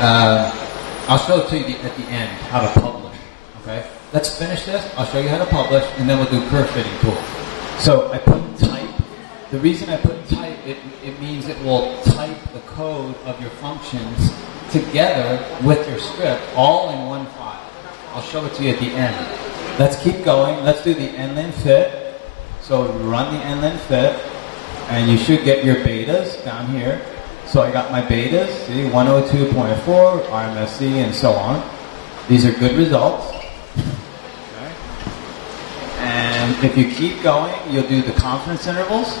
I'll show it to you at the end how to publish. Okay, let's finish this. I'll show you how to publish, and then we'll do curve fitting tool. So I put type. The reason I put type, it means it will type the code of your functions together with your script all in one file. I'll show it to you at the end. Let's keep going. Let's do the nlen fit. So run the nlen fit, and you should get your betas down here. So I got my betas, see, 102.4, RMSE, and so on. These are good results. Okay. And if you keep going, you'll do the confidence intervals.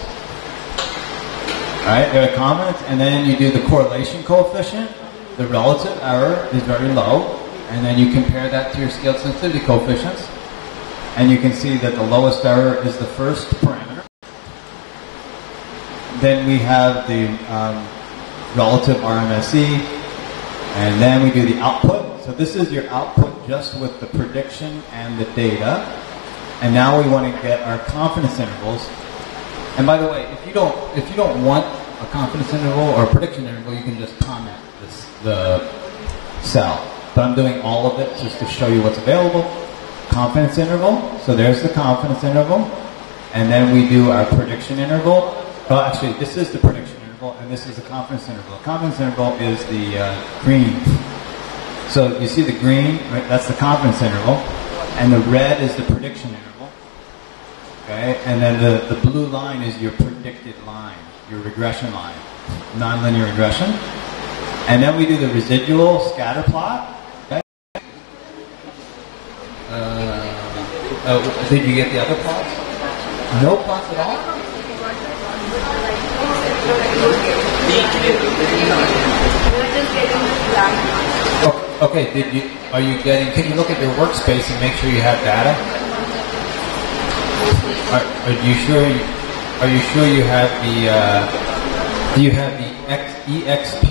All right, there are comments, and then you do the correlation coefficient. The relative error is very low, and then you compare that to your scaled sensitivity coefficients, and you can see that the lowest error is the first parameter. Then we have the relative RMSE, and then we do the output. So this is your output just with the prediction and the data, and now we want to get our confidence intervals. And by the way, if you don't want a confidence interval or a prediction interval, you can just comment the cell. But I'm doing all of it just to show you what's available. Confidence interval. So there's the confidence interval, and then we do our prediction interval. Well, actually, this is the prediction interval, and this is the confidence interval. The confidence interval is the green. So you see the green, right? That's the confidence interval, and the red is the prediction interval. Okay, and then the blue line is your predicted line, your regression line, nonlinear regression. And then we do the residual scatter plot. Okay. Did you get the other plots? No plots at all? Okay, can you look at your workspace and make sure you have data? Are you sure you have the do you have the exp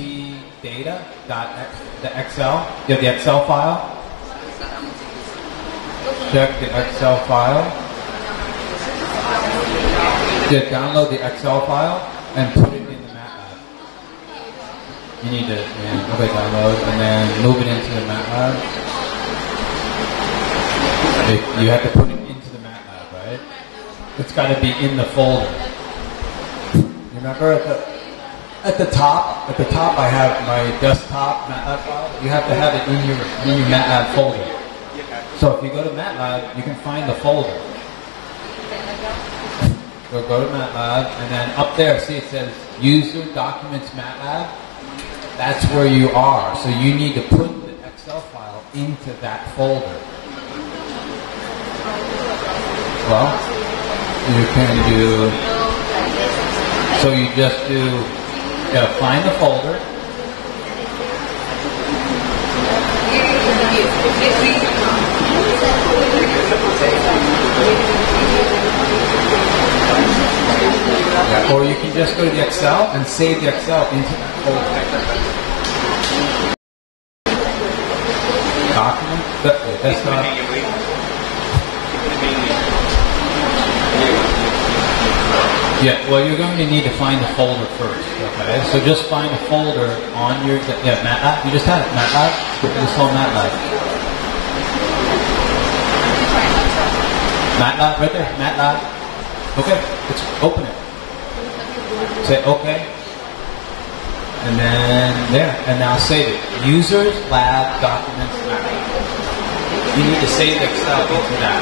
data the Excel? You have the Excel file? Check the Excel file. Yeah, download the Excel file and put it in the MATLAB. You need to download and then move it into the MATLAB. You have to put it into the MATLAB, right? It's got to be in the folder. Remember at the top I have my desktop MATLAB file. You have to have it in your MATLAB folder. So if you go to MATLAB, you can find the folder. So go to MATLAB, and then up there, see it says User Documents MATLAB. That's where you are. So you need to put the Excel file into that folder. Well, you can do, so you just do, find the folder. Or you can just go to the Excel and save the Excel into that folder. Document, that's not. Yeah, well, you're going to need to find the folder first, okay? So just find a folder on your, MATLAB. You just have it, MATLAB. Just call MATLAB. MATLAB, right there, MATLAB. Okay, let's open it. Say OK. And then there, and now save it. Users, lab, documents, MATLAB. You need to save the Excel into that.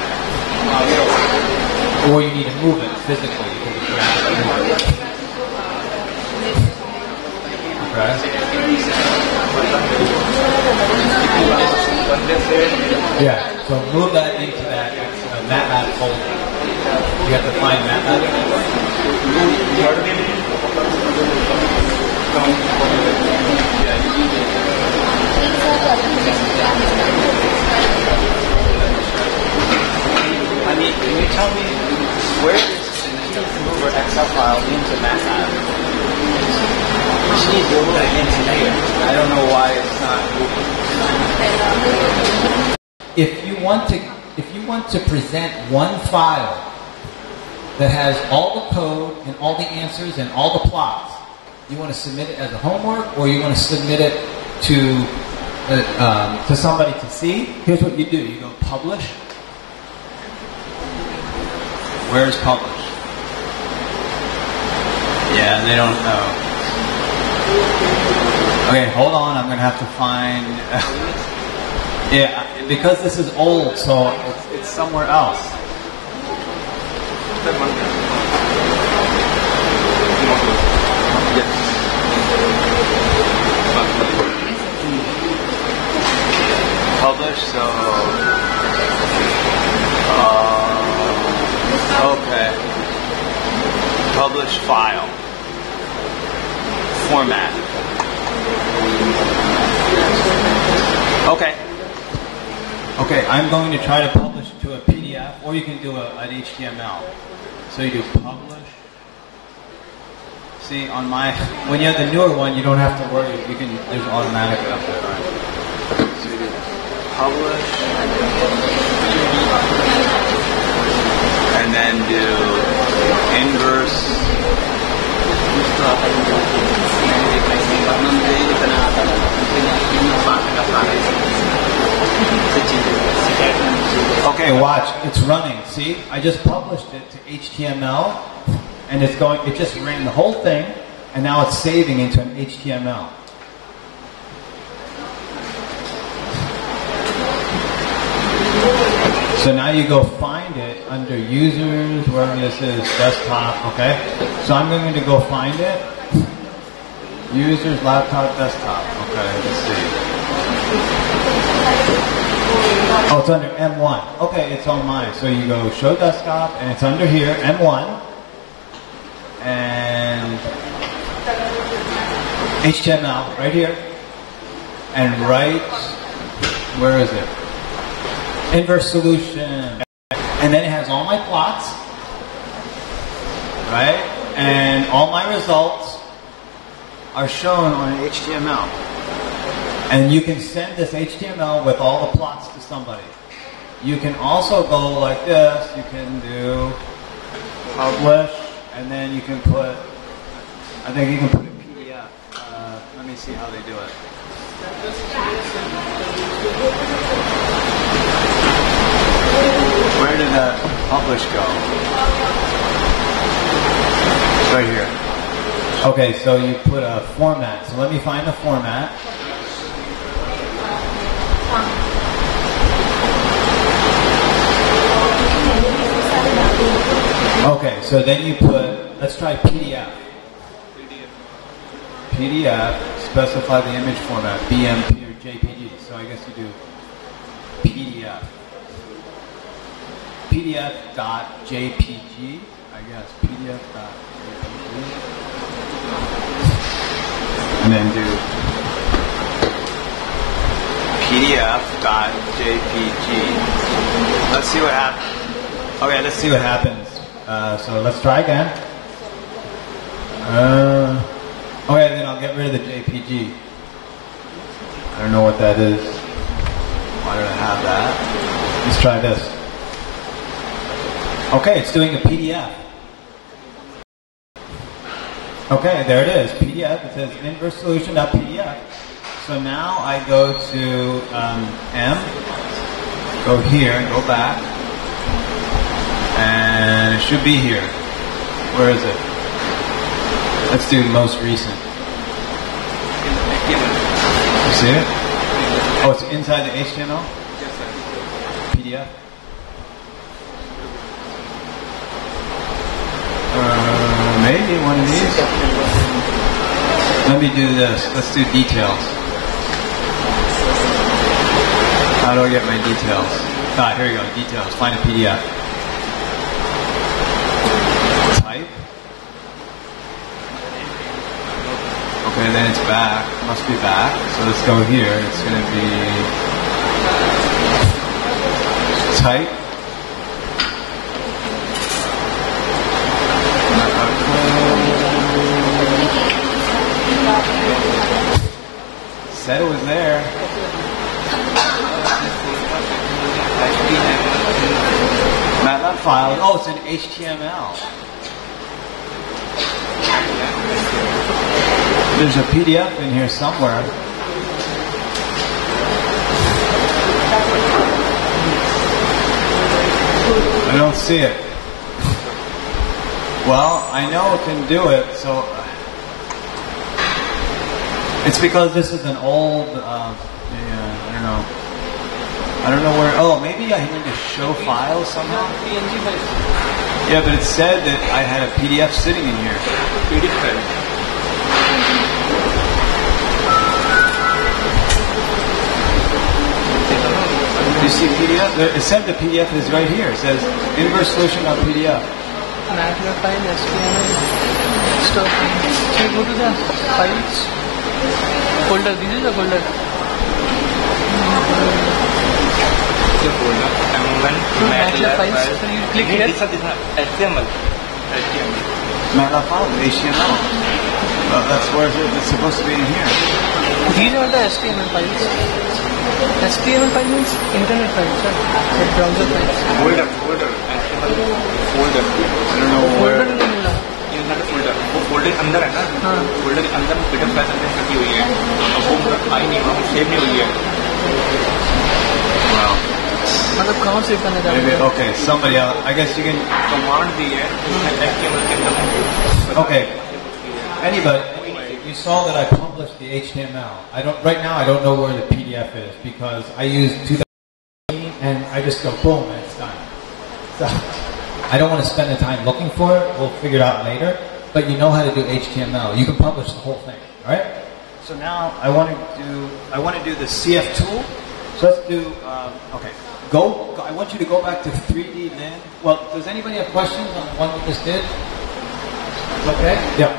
Or you need to move it physically. Okay. Yeah, so move that into that MATLAB folder. You have to find MATLAB. I mean, can you tell me where is move our Excel file into MATLAB? We just need to move that into here. I don't know why it's not moving. If you want to present one file that has all the code and all the answers and all the plots, you want to submit it as a homework, or you want to submit it to somebody to see, here's what you do. You go publish. Where is publish? Yeah, they don't know. Okay, hold on. I'm going to have to find... yeah, because this is old, so it's somewhere else. Publish, so... okay. Publish file. Format. Okay. Okay, I'm going to try to publish to a PDF, or you can do an HTML. So you do publish. See, on my, when you have the newer one, you don't have to worry. You can, there's automatically up there, right? So you do publish, and then do inverse. Okay, watch. It's running. See, I just published it to HTML, and it's going. It just ran the whole thing, and now it's saving into an HTML. So now you go find it under users, wherever this is, desktop, okay? So I'm going to go find it. Users, laptop, desktop. Okay, let's see. Oh, it's under M1. Okay, it's on mine. So you go show desktop, and it's under here, M1. And HTML, right here. And right, where is it? Inverse solution. And then it has all my plots, right? And all my results are shown on HTML. And you can send this HTML with all the plots to somebody. You can also go like this. You can do publish, and then you can put, I think you can put a PDF. Let me see how they do it. Where did that publish go? It's right here. Okay, so you put a format. So let me find the format. Okay, so then you put, let's try PDF. PDF, specify the image format, BMP or JPG. So I guess you do PDF. PDF.jpg, I guess. PDF.jpg. And then do PDF.jpg. Let's see what happens. Okay, let's see what happens. So let's try again. Okay, then I'll get rid of the JPG. I don't know what that is. Why don't I have that? Let's try this. Okay, it's doing a PDF. Okay, there it is, PDF. It says inverse solution.pdf. So now I go to M, go here, and go back, and it should be here. Where is it? Let's do most recent. You see it? Oh, it's inside the HTML? PDF? Maybe one of these. Let me do this. Let's do details. How do I get my details? Ah, here we go. Details. Find a PDF. Type. Okay, then it's back. Must be back. So let's go here. It's going to be type. Said it was there. MATLAB file. Oh, it's an HTML. There's a PDF in here somewhere. I don't see it. Well, I know it can do it, so it's because this is an old. Yeah, I don't know. I don't know where. Oh, maybe I need to show files somehow. PNG files. Yeah, but it said that I had a PDF sitting in here. PDF file. You see PDF? It said the PDF is right here. It says inverse solution of PDF. MATLAB file, STML, stuff. So you go to the files folder. This is the folder. The folder. MATLAB files. So you click here. This is HTML. MATLAB file, HTML. That's where it's supposed to be in here. These are the HTML files. HTML file means internet files, sir. So browser files. Folder. HTML folder. I don't know where. Folder नहीं मिला. ये अंदर folder. वो folder के अंदर है ना? हाँ. Folder के अंदर PDF फाइल अंदर छपी हुई है. अब वो आई नहीं वहाँ सेव नहीं हुई है. Wow. मतलब कहाँ से करने जा रहे Maybe, हैं? okay, somebody else. I guess you can. Command दी है. HTML के अंदर. Okay. Anybody, you saw that I published the HTML. Right now I don't know where the PDF is because I used 2018 and I just go boom and it's done. So I don't want to spend the time looking for it. We'll figure it out later. But you know how to do HTML. You can publish the whole thing, all right? So now I want to do the CF tool. So let's do okay. I want you to go back to 3D Lin. Well, does anybody have questions on the one we just did? Okay. Yeah.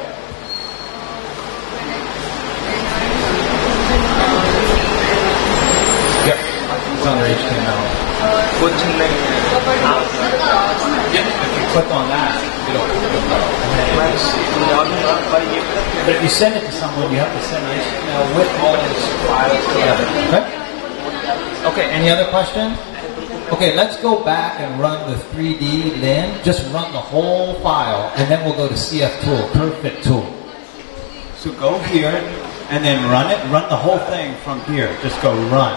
Yep, it's under HTML. कुछ नहीं. Yep, if you click on that, it'll But if you send it to someone, you have to send HTML with all those files together. Okay? Okay, any other questions? Okay, let's go back and run the 3D Lin. Just run the whole file, and then we'll go to CF tool, curve fit tool. So go here, and then run it. Run the whole thing from here. Just go run.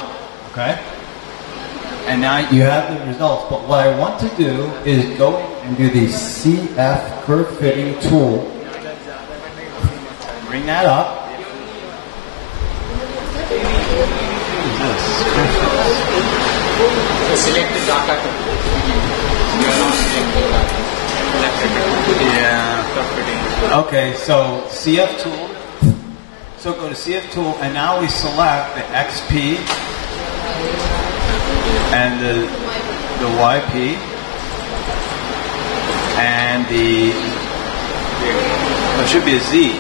Okay? And now you have the results. But what I want to do is go and do the CF curve fitting tool. Bring that up. Select the data. Yeah. Okay, so CF tool. So go to CF tool, and now we select the XP and the YP and it should be a Z.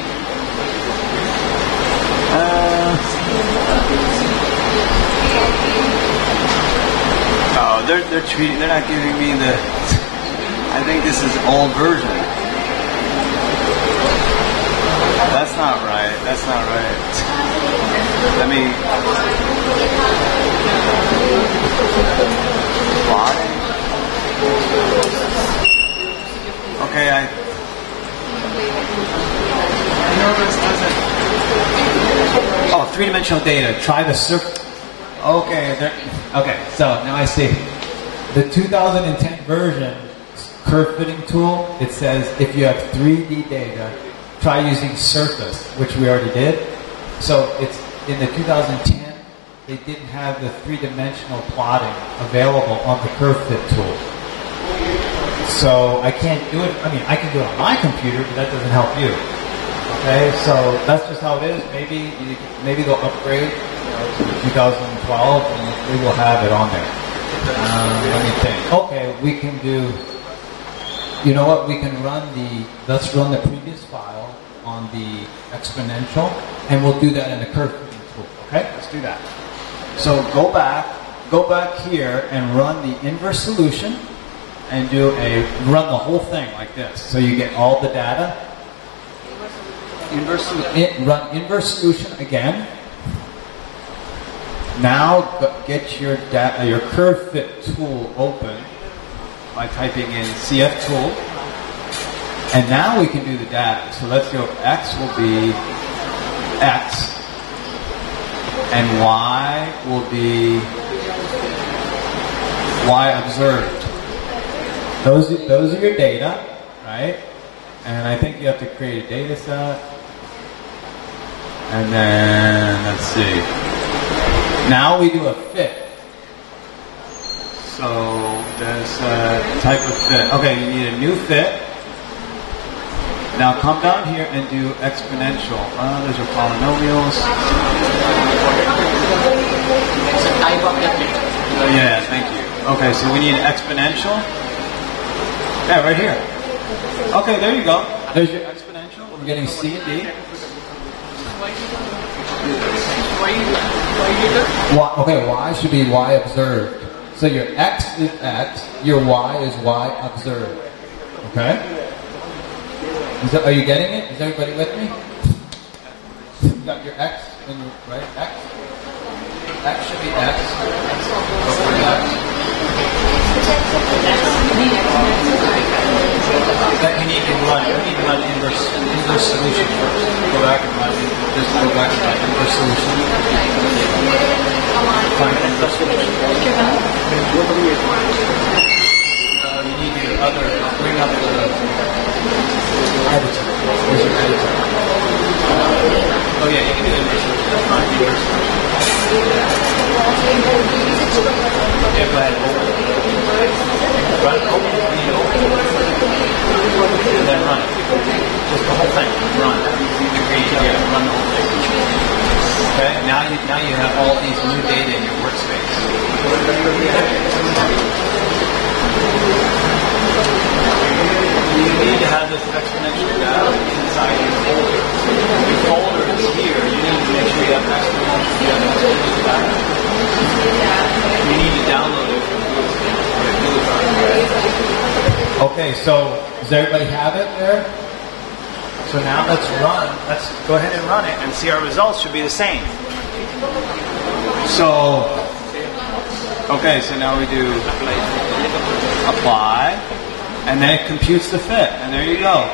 Oh, they're not giving me the. I think this is old version. That's not right. That's not right. Let me. Plotting. Okay, No, this doesn't. Oh, three-dimensional data. Try the circle. Okay, okay. So now I see the 2010 version curve fitting tool. It says if you have 3D data, try using Surface, which we already did. So it's in the 2010. They didn't have the three-dimensional plotting available on the curve fit tool. So I can't do it. I mean, I can do it on my computer, but that doesn't help you. Okay, so that's just how it is. Maybe they'll upgrade to 2012, and we will have it on there. Let me think. Okay, we can do. You know what? We can let's run the previous file on the exponential, and we'll do that in the curve fitting tool. Okay, let's do that. So go back here and run the inverse solution, and run the whole thing like this. So you get all the data. Run inverse solution again. Now get your curve fit tool open by typing in CF tool. And now we can do the data. So let's go, X will be X. And Y will be Y observed. Those are your data, right? And I think you have to create a data set. And then, let's see. Now we do a fit. So there's a type of fit. Okay, you need a new fit. Now come down here and do exponential. There's your polynomials. Oh, yeah, thank you. Okay, so we need exponential. Yeah, right here. Okay, there you go. There's your exponential. We're getting C and D. Okay, y should be y observed. So your x is x, your y is y observed. Okay? Are you getting it? Is everybody with me? You got your x and your right x. X should be x. Over x. Then you need to run inverse solution first. Go back and run inverse solution. Find inverse solution. You need your bring up the editor. Where's your editor? Oh yeah, you can do inverse solution. That's fine. Inverse solution. Yeah, go ahead. Run open. And then run it. Just the whole thing. Run. Run the whole thing. Okay. Now you have all these new data in your workspace. You need to have this exponential data inside your folder. Your folder is here. You need to make sure you have exponential data. You need to download it from Google Drive. Okay, so does everybody have it there? So now let's go ahead and run it and see our results should be the same. So, okay, so now we do apply, and then it computes the fit, and there you go.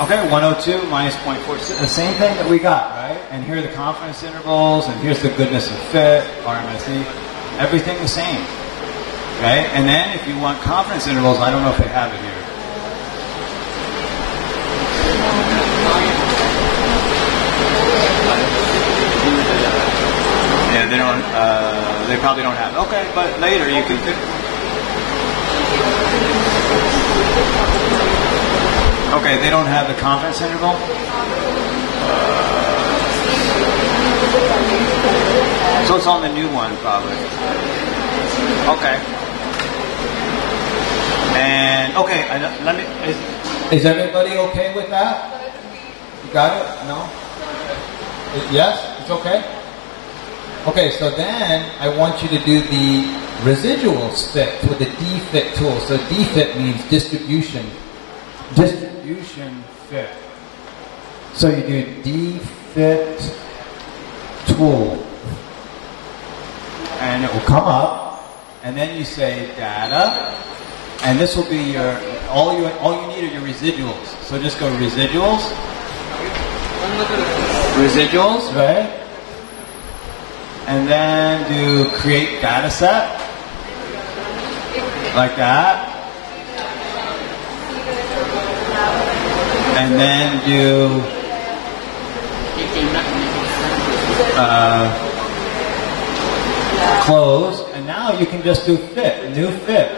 Okay, 102 minus 0.46, the same thing that we got, right? And here are the confidence intervals, and here's the goodness of fit, RMSE, everything the same. Okay, and then if you want confidence intervals, I don't know if they have it here. Yeah, they don't. They probably don't have it. Okay, but later you can pick. Okay, they don't have the confidence interval. So it's on the new one, probably. Okay. And okay, let me. Is everybody okay with that? You got it? No? Yes? It's okay? Okay, so then I want you to do the residuals fit with the dfit tool. So dfit means distribution. Distribution fit. So you do dfit tool. And it will come up. And then you say data. And this will be your all you need are your residuals. So just go residuals. Residuals, right? And then do create data set. Like that. And then do close. And now you can just do fit, new fit.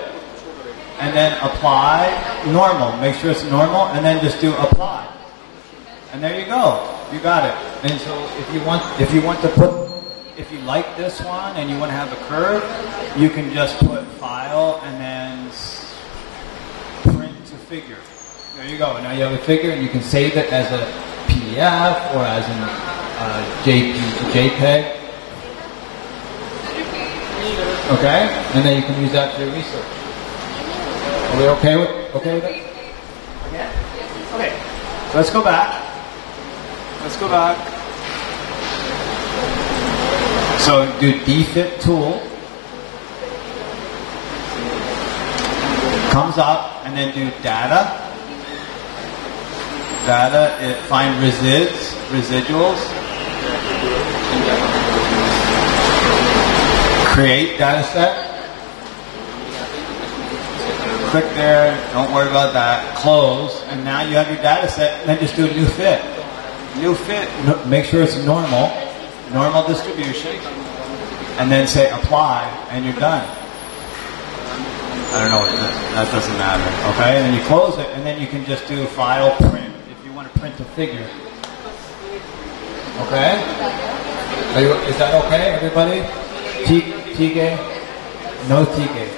And then apply normal. Make sure it's normal, and then just do apply. And there you go. You got it. And so if you want to put, if you like this one and you want to have a curve, you can just put file and then print to figure. There you go. Now you have a figure, and you can save it as a PDF or as an JPEG. Okay, and then you can use that for your research. Are we okay with it? Yeah. Okay. So let's go back. So do dfit tool. Comes up, and then do data. Find residuals. Create data set. click there, don't worry about that. Close, and now you have your data set, then just do a new fit. New fit, make sure it's normal distribution, and then say apply, and you're done. I don't know, that doesn't matter, okay? And then you close it, and then you can just do file print, if you want to print a figure. Okay? Is that okay, everybody? T-gay? No T-gay.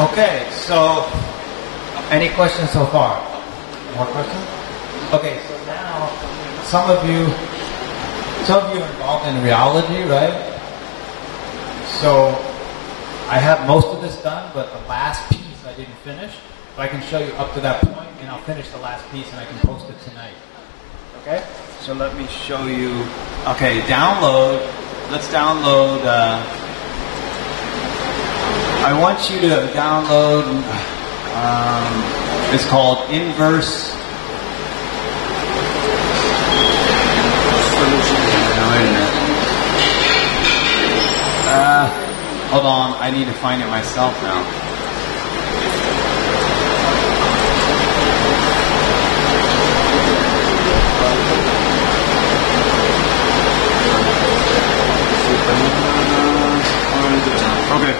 Okay, so any questions so far? More questions? Okay, so now some of you are involved in rheology, right? So I have most of this done, but the last piece I didn't finish. But I can show you up to that point, and I'll finish the last piece, and I can post it tonight. Okay? So let me show you. Okay, download. Let's download. I want you to download. It's called Inverse. Wait a minute. Hold on. I need to find it myself now. Okay.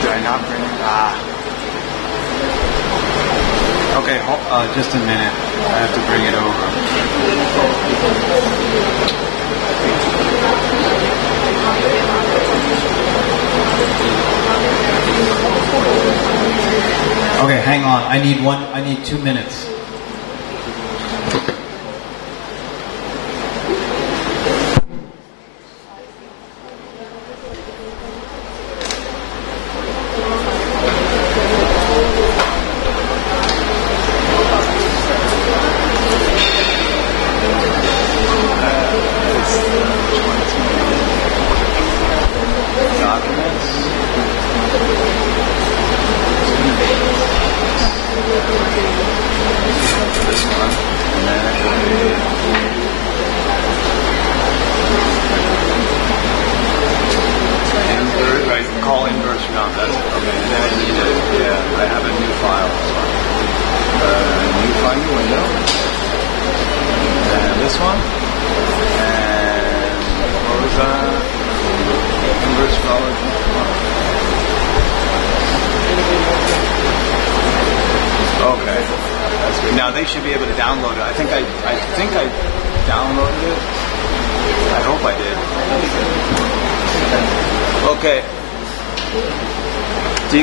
Did I not bring it? Okay, just a minute. I have to bring it over. Okay, hang on. I need 2 minutes.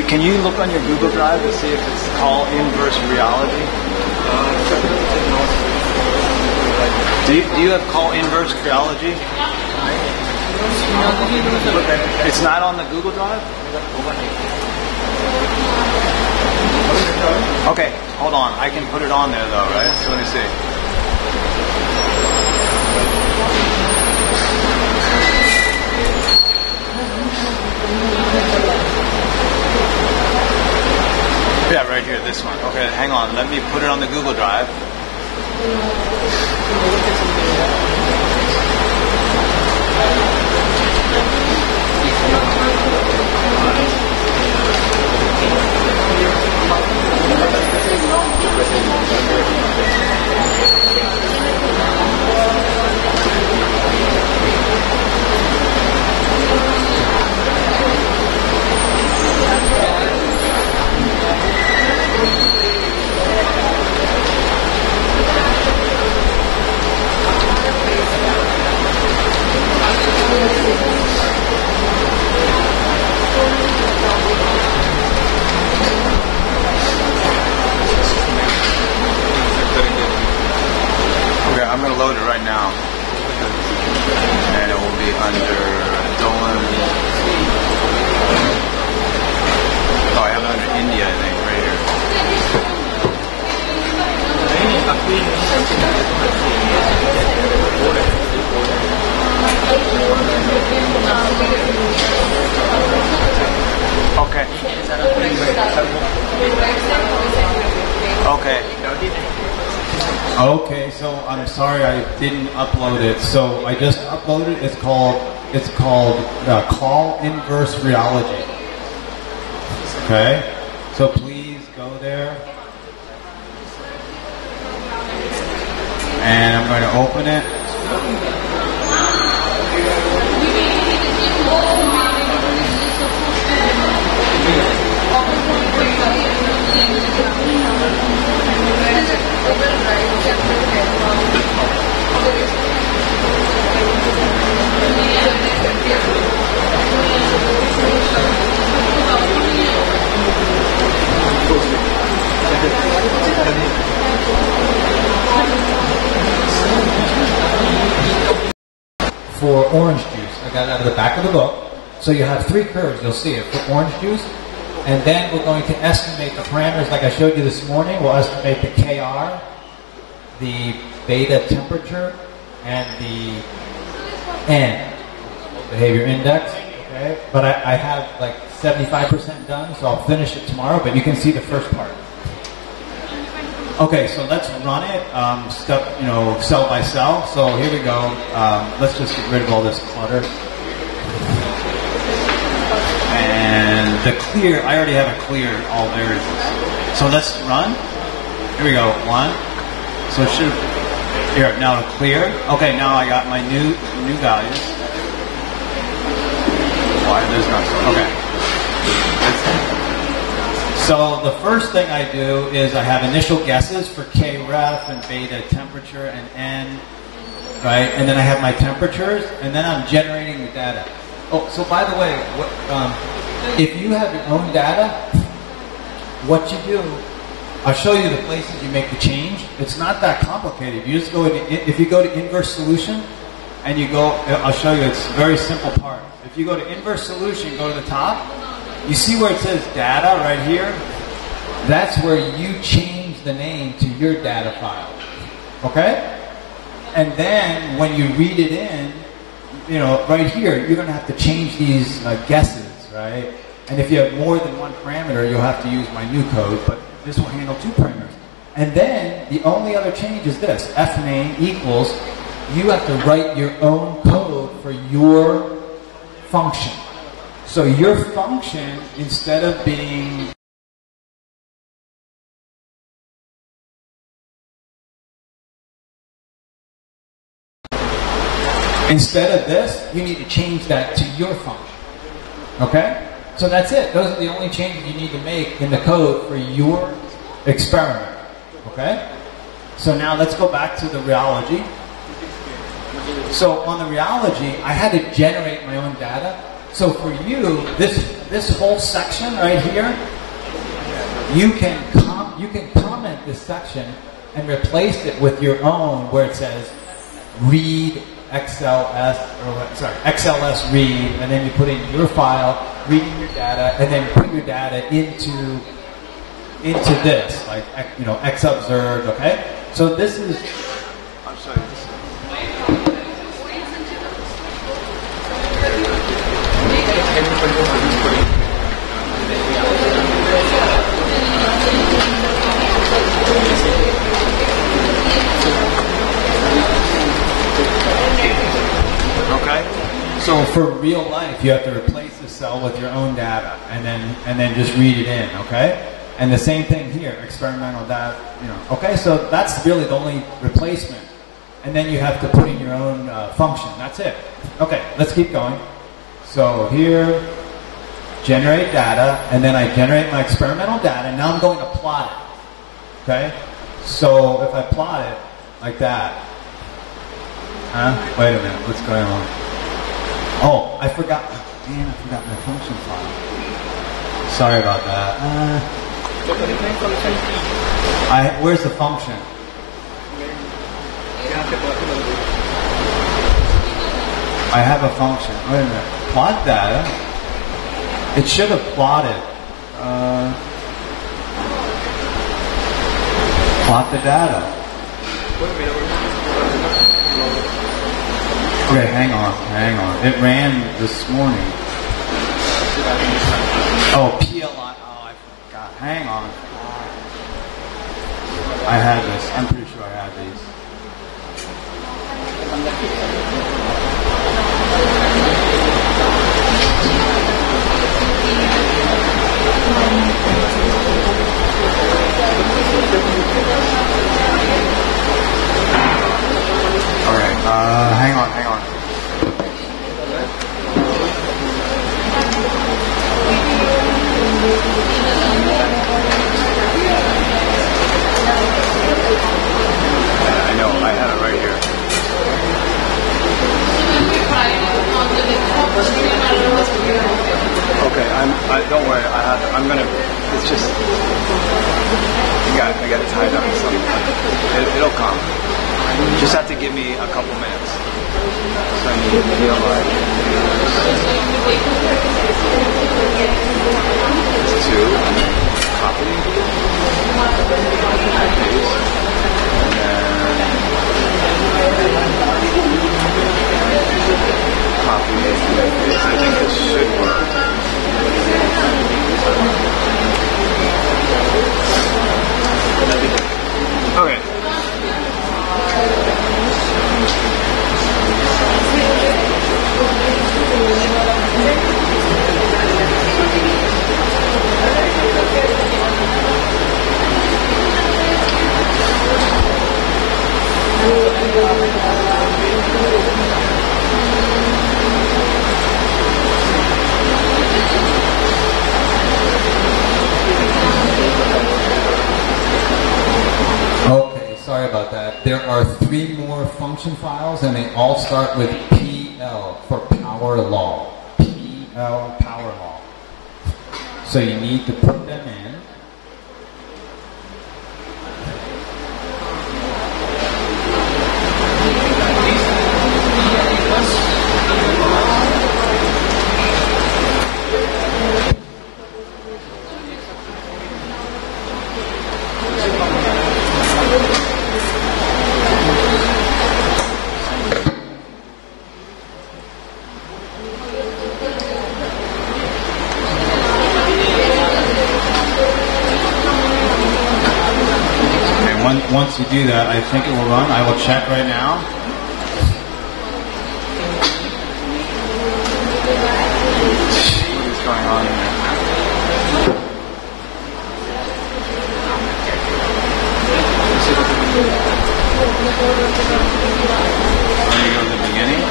Can you look on your Google Drive to see if it's called Inverse Rheology? Do you have call Inverse Rheology? It's not on the Google Drive? Okay, hold on. I can put it on there though, right? So let me see. Yeah, right here, this one. Okay, hang on. Let me put it on the Google Drive. Okay, I'm going to load it right now. And it will be under Dolan. Oh, I have it under India, I think, right here. Okay. Okay. Okay, so I'm sorry I didn't upload it. So I just uploaded. It's called Call Inverse Rheology. Okay, so please go there, and I'm going to open it. For orange juice, I got it out of the back of the book. So you have three curves, you'll see it, for orange juice. And then we're going to estimate the parameters like I showed you this morning. We'll estimate the KR, the beta temperature, and the N, behavior index. Okay? But I have like 75% done, so I'll finish it tomorrow, but you can see the first part. Okay, so let's run it, cell by cell. So here we go. Let's just get rid of all this clutter. And the clear, I already have a clear all variables. So let's run. Here we go. One. So it should, here, now clear. Okay, now I got my new values. Why there's not, okay. So the first thing I do is I have initial guesses for Kref and beta temperature and N, right? And then I have my temperatures, and then I'm generating the data. Oh, so by the way, if you have your own data, what you do, I'll show you the places you make the change. It's not that complicated. You just go if you go to inverse solution, and you go, I'll show you. It's a very simple part. If you go to inverse solution, go to the top. You see where it says data right here? That's where you change the name to your data file. Okay? And then when you read it in, right here, you're going to have to change these guesses, right? And if you have more than one parameter, you'll have to use my new code, but this will handle two parameters. And then the only other change is this, fname equals, you have to write your own code for your function. So your function, instead of being instead of this, you need to change that to your function. Okay? So that's it. Those are the only changes you need to make in the code for your experiment. Okay? So now let's go back to the rheology. So on the rheology, I had to generate my own data. So for you, this whole section right here, you can comment this section and replace it with your own, where it says read XLS, XLS read, and then you put in your file, reading your data, and then put your data into this, like, you know, Xobserved, okay? So this is, I'm sorry. Okay. so for real life, you have to replace the cell with your own data, and then just read it in, okay? And the same thing here, experimental data, you know. Okay, so that's really the only replacement. And then you have to put in your own function. That's it. Okay, let's keep going. So here, generate data, and then I generate my experimental data. Now I'm going to plot it. Okay? So if I plot it like that, wait a minute, what's going on? Oh, I forgot. Man, I forgot my function file. Sorry about that. Where's the function? I have a function. Wait a minute. Plot data. It should have plotted. Plot the data. Okay, hang on. It ran this morning. Oh, PLI. Oh, I forgot. Hang on. I had this. I'm pretty sure I had these. Alright, hang on. I know, I have it right here. Okay, don't worry, I'm gonna, it's just, I got it tied up with something. It'll come. You just have to give me a couple minutes. So I need to feel like it's 2, and then copy, paste, and then copy, and then paste. I think this should work. Okay. Okay, sorry about that. There are 3 more function files, and they all start with PL for power law. PL power law. So you need to put them in. Once you do that, I think it will run. I will check right now. What is going on here? There you go, the beginning.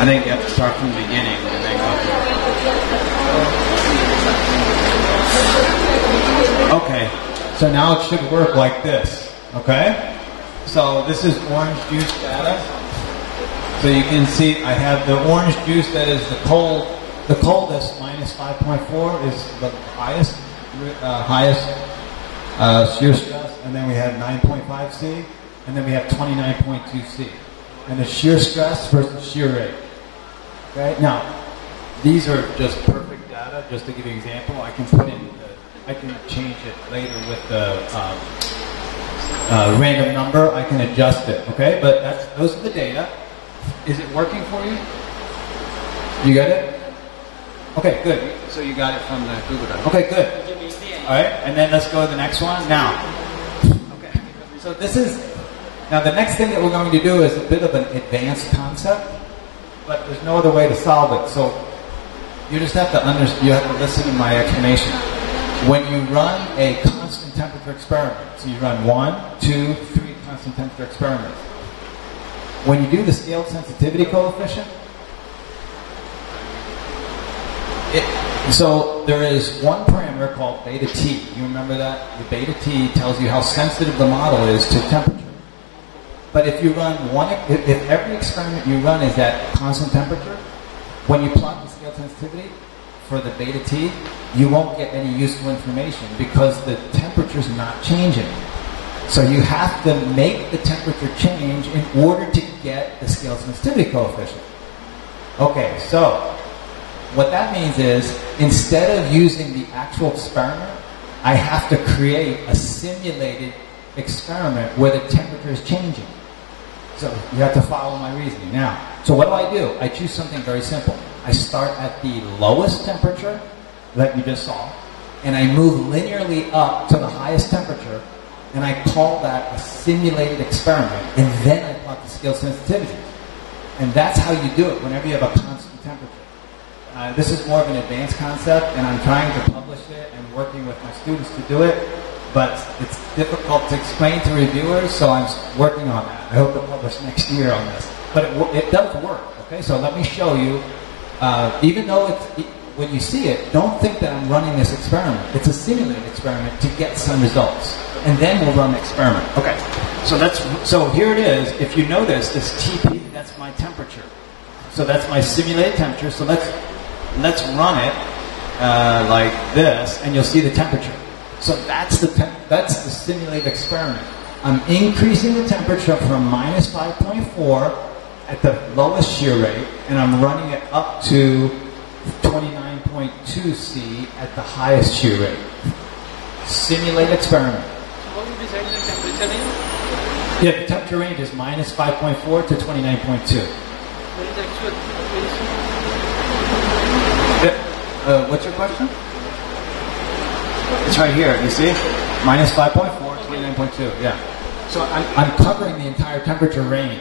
I think you have to start from the beginning and then go through. Okay, so now it should work like this. Okay? So this is orange juice data. So you can see I have the orange juice that is the cold the coldest, minus 5.4, is the highest shear stress, and then we have 9.5 C, and then we have 29.2 C. And the shear stress versus shear rate. Okay? Now, these are just perfect data. Just to give you an example, I can put in, I can change it later with the random number. I can adjust it. Okay? But those are the data. Is it working for you? You got it? Okay, good. So you got it from the Google Drive. Okay, good. All right, and then let's go to the next one. Now, okay. So now the next thing that we're going to do is a bit of an advanced concept, but there's no other way to solve it. So you just have to you have to listen to my explanation. When you run a constant temperature experiment, so you run 1, 2, 3 constant temperature experiments. When you do the scaled sensitivity coefficient, so there is one parameter called beta T. You remember that? The beta T tells you how sensitive the model is to temperature. But if you run if every experiment you run is at constant temperature, when you plot the scale sensitivity for the beta T, you won't get any useful information because the temperature is not changing. So you have to make the temperature change in order to get the scale sensitivity coefficient. Okay, so what that means is, instead of using the actual experiment, I have to create a simulated experiment where the temperature is changing. So you have to follow my reasoning. Now, so what do? I choose something very simple. I start at the lowest temperature that you just saw, and I move linearly up to the highest temperature, and I call that a simulated experiment, and then I plot the scale sensitivity. And that's how you do it whenever you have a constant temperature. This is more of an advanced concept, and I'm trying to publish it and working with my students to do it, but it's difficult to explain to reviewers, so I'm working on that. I hope to publish next year on this. But it does work, okay? So let me show you. Even though when you see it, don't think that I'm running this experiment. It's a simulated experiment to get some results. And then we'll run the experiment. Okay, so here it is. If you notice, this TP, that's my temperature. So that's my simulated temperature. So let's run it like this, and you'll see the temperature. So that's the simulated experiment. I'm increasing the temperature from minus 5.4 at the lowest shear rate, and I'm running it up to 29.2 C at the highest shear rate. Simulate experiment. So what would you decide the temperature range? Yeah, the temperature range is minus 5.4 to 29.2. What is actual? What's your question? It's right here, you see? Minus 5.4, 29.2, yeah. So I'm covering the entire temperature range.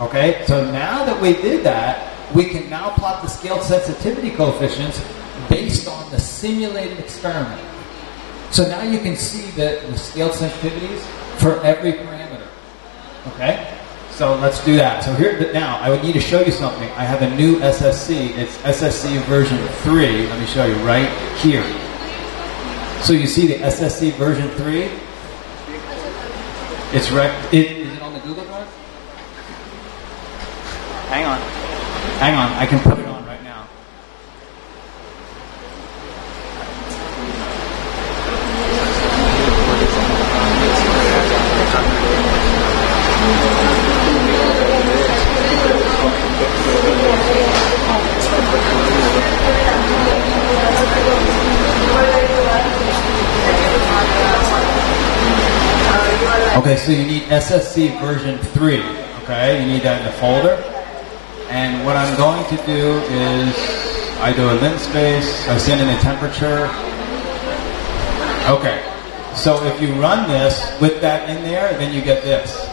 Okay, so now that we did that, we can now plot the scale sensitivity coefficients based on the simulated experiment. So now you can see the scale sensitivities for every parameter. Okay? So let's do that. So here, now, I would need to show you something. I have a new SSC. It's SSC version 3. Let me show you right here. So you see the SSC version 3? It's is it on the Google Drive? Hang on. I can put it on right now. Okay, so you need SSC version 3, okay? You need that in the folder. And what I'm going to do is, I do a lint space, I send in the temperature. Okay, so if you run this with that in there, then you get this.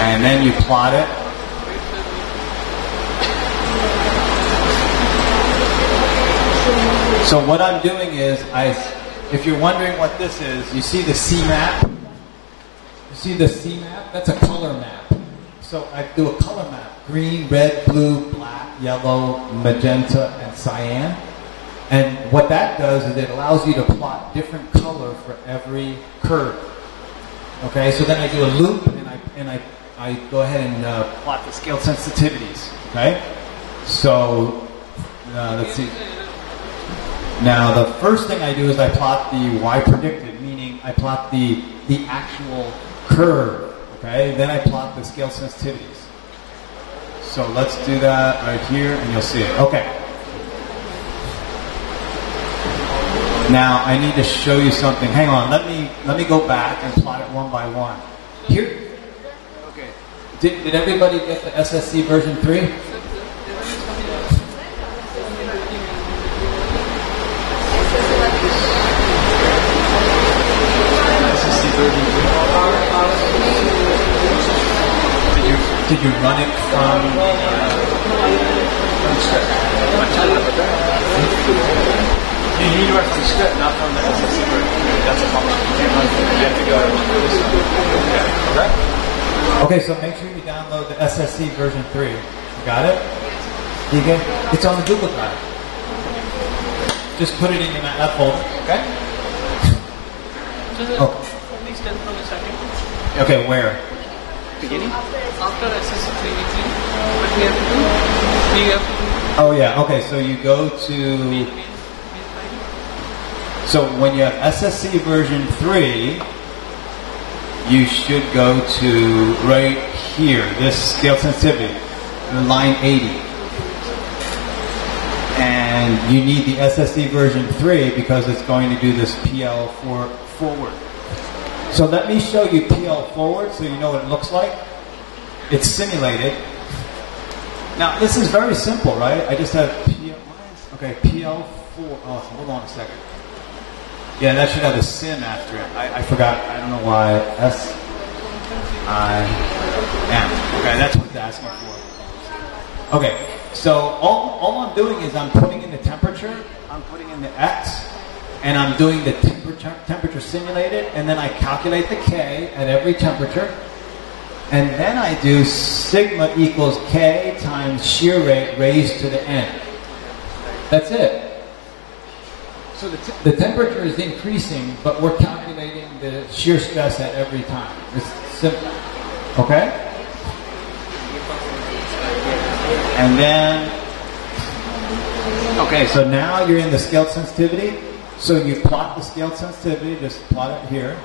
And then you plot it. So what I'm doing is, if you're wondering what this is, you see the CMAP? You see the CMAP? That's a color map. So I do a color map. Green, red, blue, black, yellow, magenta, and cyan. And what that does is it allows you to plot different color for every curve. Okay, so then I do a loop and I go ahead and plot the scaled sensitivities. Okay, so let's see. Now the first thing I do is I plot the y predicted, meaning I plot the actual curve. Okay, then I plot the scaled sensitivities. So let's do that right here, and you'll see it. Okay. Now I need to show you something. Hang on. Let me go back and plot it one by one. Here. Okay. Did everybody get the SSC version 3? SSC version 3. Did you run it from script? You need to run from the script, not from the SSC version. That's a problem. You can't run from it. You have to go to this one. Okay? Okay, so make sure you download the SSC version 3. You got it? You get it's on the Google Drive. Just put it in your that folder, okay? So please tell from a second. Okay, where? Beginning? After SSC 3 what we have to do? We have to Oh yeah, okay, so you go to so when you have SSC version 3, you should go to right here, this scale sensitivity, line 80. And you need the SSC version 3 because it's going to do this PL forward. So let me show you PL forward so you know what it looks like. It's simulated. Now this is very simple, right? I just have PL4. Oh, hold on a second. Yeah, that should have a sim after it. I forgot. I don't know why. SIM. Okay, that's what it's asking for. Okay, so all I'm doing is I'm putting in the temperature, I'm putting in the X, and I'm doing the temperature simulated, and then I calculate the K at every temperature, and then I do sigma equals K times shear rate raised to the N. That's it. So the temperature is increasing, but we're calculating the shear stress at every time. It's simple. Okay? And then, okay, so now you're in the scaled sensitivity. So you plot the scaled sensitivity, just plot it here.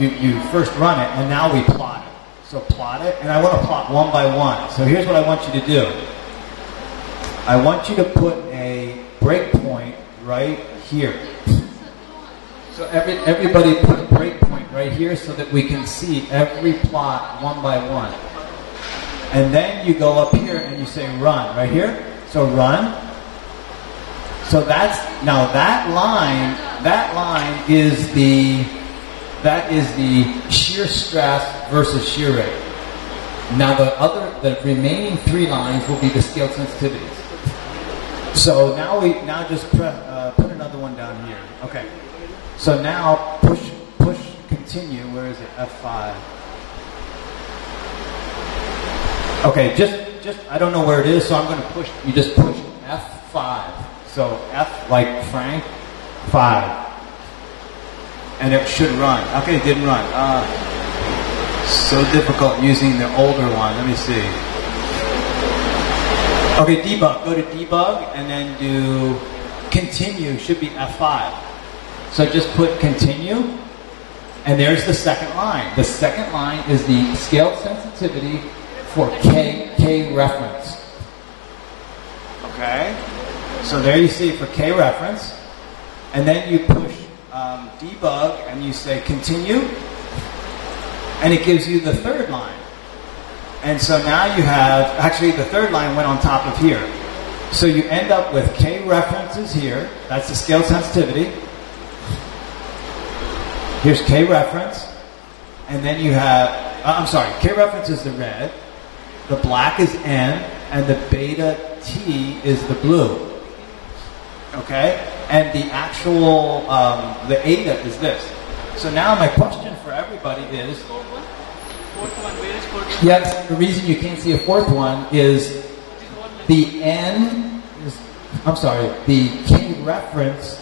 You first run it, and now we plot it. So plot it, and I want to plot one by one. So here's what I want you to do. I want you to put a breakpoint right here. So everybody put a breakpoint right here so that we can see every plot one by one. And then you go up here and you say run, right here. So run. So now that line is the shear stress versus shear rate. Now the remaining 3 lines will be the scaled sensitivities. So now just put another one down here. Okay. So now push continue. Where is it? F5. Okay, just I don't know where it is, so I'm going to push. You just push F5. So F like Frank 5. And it should run. Okay, it didn't run. So difficult using the older one. Let me see. Okay, debug. Go to debug and then do continue. Should be F5. So just put continue, and there's the second line. The second line is the scaled sensitivity for K reference. Okay. So there you see for K reference, and then you push debug and you say continue, and it gives you the third line. And so now you have, actually the third line went on top of here. So you end up with K references here. That's the scale sensitivity. Here's K reference. And then you have, K reference is the red. The black is N. And the beta T is the blue. Okay? And the actual, the eta is this. So now my question for everybody is, fourth one, where is fourth one? yes, the reason you can't see a fourth one is the N, the K reference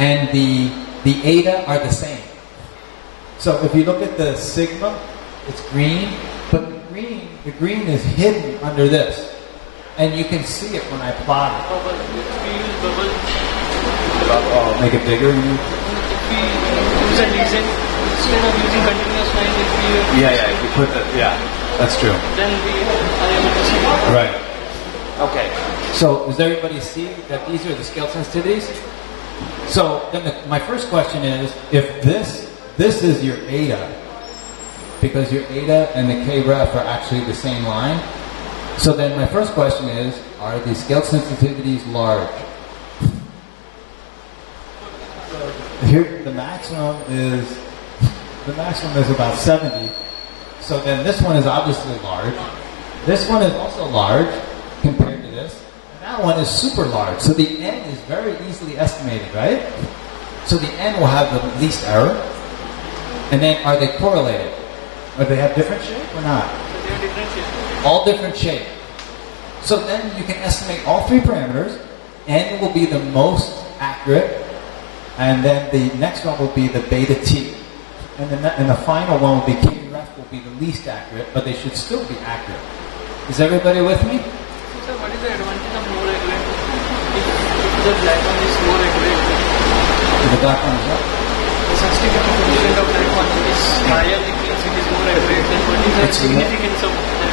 and the eta are the same. So if you look at the sigma, it's green, but the green is hidden under this. And you can see it when I plot it. Bubble. If we use bubble, Oh, make it bigger? if we use a reason, instead of using continuous line, if we use, Yeah, if you put the, yeah, that's true. then we are able to see it. Right. Okay. So does everybody see that these are the scale sensitivities? So then my first question is, if this is your eta, because your eta and the k ref are actually the same line, so then my first question is, are the scale sensitivities large? Here the maximum is about 70. So then this one is obviously large. This one is also large compared to this. And that one is super large. So the n is very easily estimated, right? So the n will have the least error. And then are they correlated? Or they have different shape or not? So they are different shapes. All different shape. So then you can estimate all three parameters. N will be the most accurate. And then the next one will be the beta t. And the final one will be k ref will be the least accurate, but they should still be accurate. Is everybody with me? So what is the advantage of more accurate? If the black one is more accurate, The black one is what? the sensitivity coefficient of black one is higher, it means it is more accurate. Then what is the It's more- significance of that?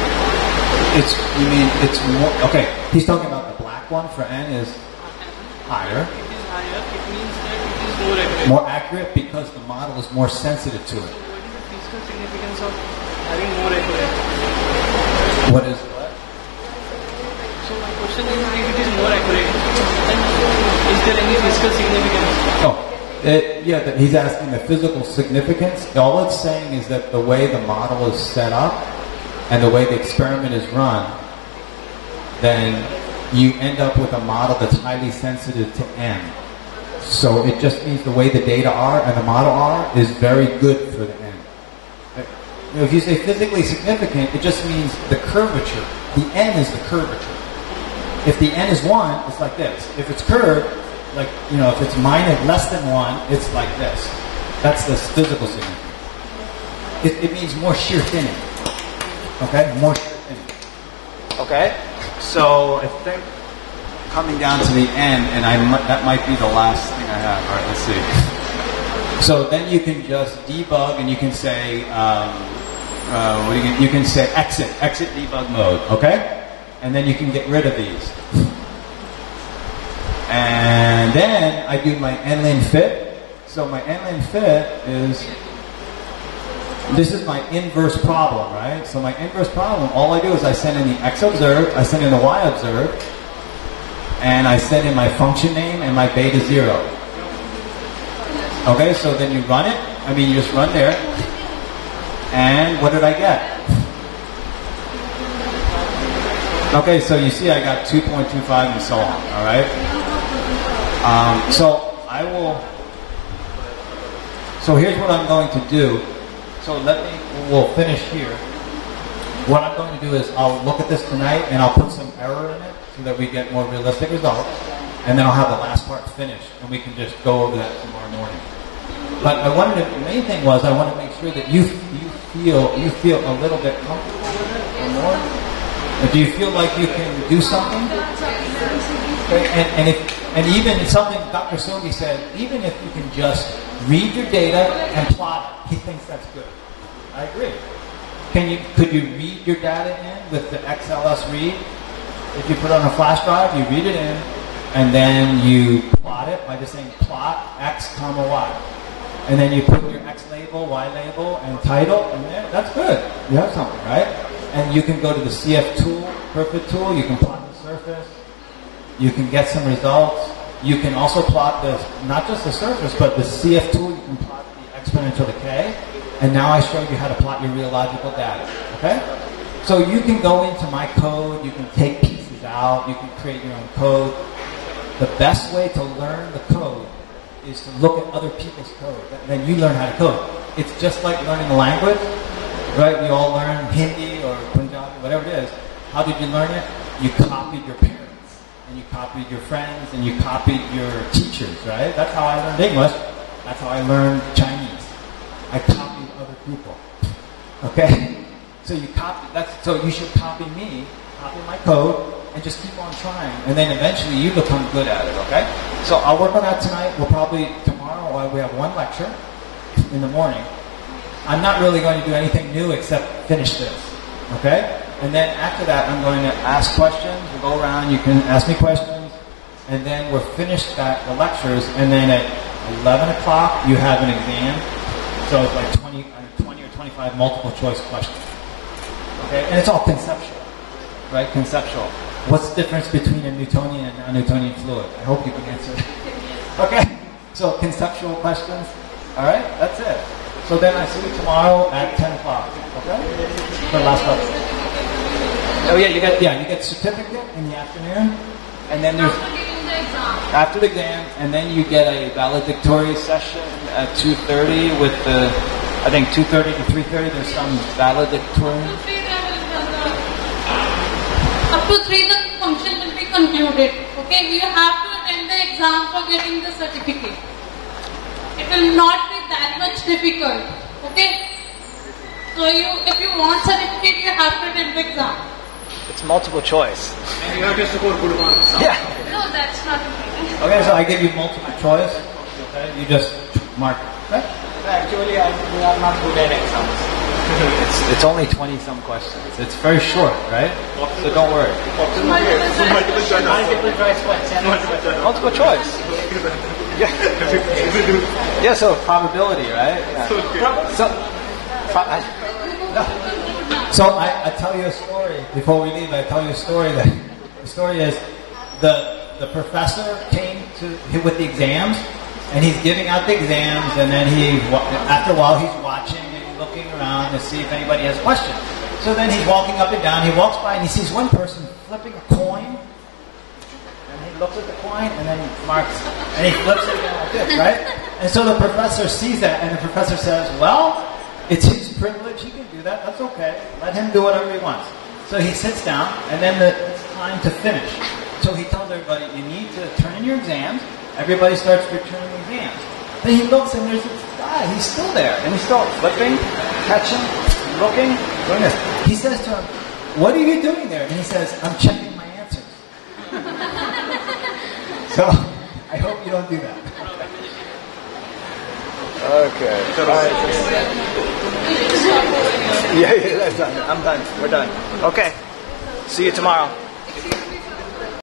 You mean it's more, okay, he's talking about the black one for n is higher, It is higher, it means that it is more accurate. more accurate because the model is more sensitive to it. What is the physical significance of having more accurate? What is what? So my question is, if it is more accurate, then is there any physical significance? Oh, he's asking the physical significance. All it's saying is that the way the model is set up and the way the experiment is run, then you end up with a model that's highly sensitive to n. So it just means the way the data are and the model are is very good for the n. If you say physically significant, it just means the curvature. The n is the curvature. If the n is 1, it's like this. If it's curved, like, if it's less than 1, it's like this. That's the physical significance. It means more shear thinning. Okay? More shear thinning. Okay? So I think coming down to the end, and that might be the last thing I have. All right, let's see. So then you can just debug, and you can say, you can say exit debug mode, okay? And then you can get rid of these. And then I do my nlin fit. So my nlin fit is, this is my inverse problem, right? So my inverse problem, all I do is I send in the x observed, I send in the y observed, and I send in my function name and my beta 0. Okay, so then you run it. You just run there. And what did I get? Okay, so you see I got 2.25 and so on, all right? So here's what I'm going to do. So we'll finish here. What I'm going to do is I'll look at this tonight and I'll put some error in it so that we get more realistic results. And then I'll have the last part finished and we can just go over that tomorrow morning. But the main thing was I want to make sure that you feel a little bit comfortable with it or more. Or do you feel like you can do something? Okay. And even something Dr. Sogi said, even if you can just read your data and plot it, he thinks that's good. I agree. Could you read your data in with the XLS read? If you put it on a flash drive, you read it in, and then you plot it by just saying plot x comma y. And then you put your X label, Y label, and title, and then that's good. You have something, right? And you can go to the CF tool, Perfect tool, you can plot the surface, you can get some results. You can also plot not just the surface, but the CF tool, you can plot the exponential decay. And now I showed you how to plot your real logical data, okay? So you can go into my code, you can take pieces out, you can create your own code. The best way to learn the code is to look at other people's code. Then you learn how to code. It's just like learning a language, right? We all learn Hindi or Punjabi, whatever it is. How did you learn it? You copied your parents. and you copied your friends, and you copied your teachers, right? That's how I learned English. That's how I learned Chinese. I copied other people. Okay? So you should copy me, copy my code, and just keep on trying. And then eventually you become good at it, okay? So I'll work on that tonight. Tomorrow we have one lecture in the morning. I'm not really going to do anything new except finish this, okay? And then after that, I'm going to ask questions. We'll go around. You can ask me questions. And then we're finished the lectures. And then at 11 o'clock, you have an exam. So it's like 20 or 25 multiple choice questions. Okay? And it's all conceptual, right? Conceptual. What's the difference between a Newtonian and non-Newtonian fluid? I hope you can answer it. Okay? So conceptual questions. All right? That's it. So then I see you tomorrow at 10 o'clock. Okay? For the last lecture. Oh yeah, you get certificate in the afternoon, and then there's after the exam, and then you get a valedictory session at 2:30 with the, I think 2:30 to 3:30. There's some valedictory. Up to 3, the function will be concluded. Okay, you have to attend the exam for getting the certificate. It will not be that much difficult. Okay, so if you want certificate, you have to attend the exam. It's multiple choice. And you have to score good marks. Yeah. No, that's not important. Okay, so I give you multiple choice. Okay, you just mark it. Right? Actually, we are not good at exams. It's only 20-some questions. It's very short, right? So don't worry. Multiple choice question. Multiple choice. Yeah. Yeah. So probability, right? Yeah. So I tell you a story before we leave. I tell you a story that the story is the professor came with the exams, and he's giving out the exams, and then after a while he's watching and he's looking around to see if anybody has questions. So then he's walking up and down. He walks by and he sees one person flipping a coin, and he looks at the coin and then he marks, and he flips it again like this, right? And so the professor sees that, and the professor says, "Well, it's his privilege. He can do that. That's okay. Let him do whatever he wants." So he sits down, and then it's time to finish. So he tells everybody, "You need to turn in your exams." Everybody starts returning exams. Then he looks, and there's this guy. He's still there, and he's still flipping, catching, looking, doing this. He says to him, "What are you doing there?" And he says, "I'm checking my answers." So I hope you don't do that. Okay. Right. Yeah, that's done. I'm done. We're done. Okay. See you tomorrow.